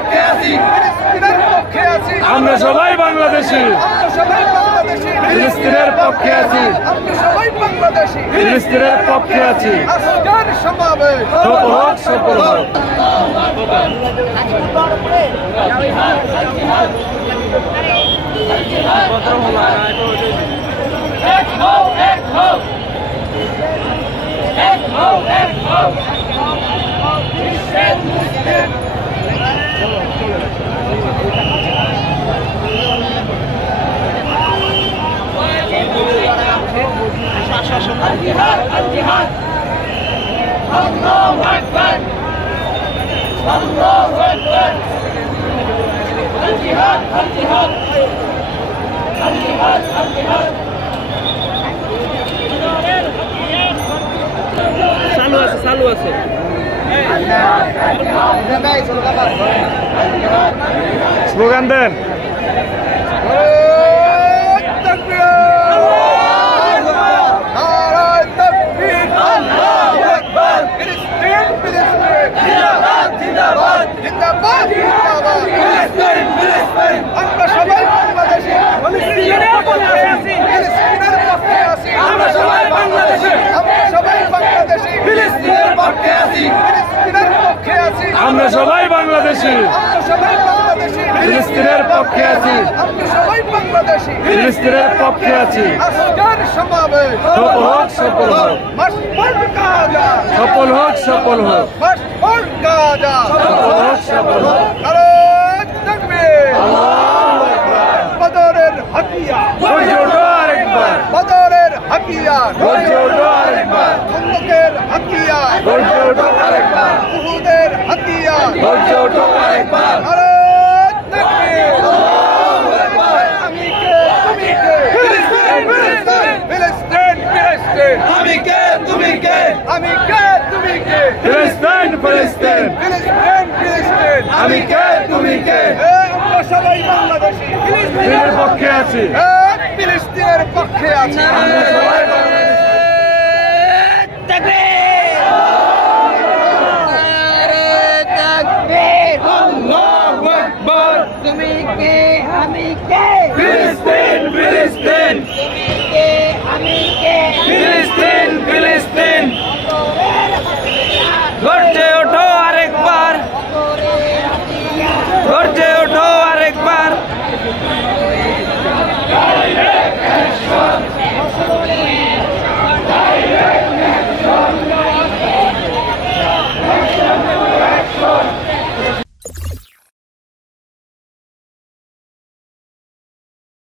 পক্ষে আছি, ফিলিস্তিনের পক্ষে আছি, আমরা সবাই বাংলাদেশি, আমরা সবাই বাংলাদেশি, ফিলিস্তিনের পক্ষে আছি, আমরা সবাই বাংলাদেশি, ফিলিস্তিনের পক্ষে আছি। আজকের সমাবেশ সফল হোক, সফল হোক। চালু আছে স্লোগান দেন। আমরা সবাই বাংলাদেশি, ফিলিস্তিনের পক্ষে আছি, ফিলিস্তিনের পক্ষে আছি, আমরা সবাই বাংলাদেশি, আমরা সবাই বাংলাদেশি, ফিলিস্তিনের পক্ষে আছি, ফিলিস্তিনের পক্ষে আছি, আমরা সবাই বাংলাদেশি, আমরা সবাই বাংলাদেশি, ফিলিস্তিনের পক্ষে আছি, আমরা সবাই বাংলাদেশি, ফিলিস্তিনের পক্ষে আছি। আজকের সমাবেশ সফল হোক, সফল হোক, মশফর গাজা, সফল হোক, সফল হোক, মশফর গাজা, সফল হোক, সফল হোক। নারায়ে তাকবীর, বদরের হাতিয়ার, গর্জে ওঠো আরেকবার, বদরের হাতিয়ার, গর্জে ওঠো আরেকবার, খন্দকের হাতিয়ার, গর্জে ওঠো আরেকবার, উহুদের হাতিয়ার, গর্জে ওঠো আরেকবার। নারায়ে তাকবীর, আমি কে তুমি কে, ফিলিস্তিন, ফিলিস্তিন, ফিলিস্তিন ফিলিস্তিন, আমি কে তুমি কে, আমি কে তুমি কে, ফিলিস্তিন, ফিলিস্তিন, ফিলিস্তিন ফিলিস্তিন, আমি কে তুমি কে, আমরা সবাই বাংলাদেশি, ফিলিস্তিনের পক্ষে আছি, ফিলিস্তিনের পক্ষে আছি, আমরা সবাই বাংলাদেশি। আল্লাহু আকবার, তুমি কে আমি কে ফিলিস্তিন।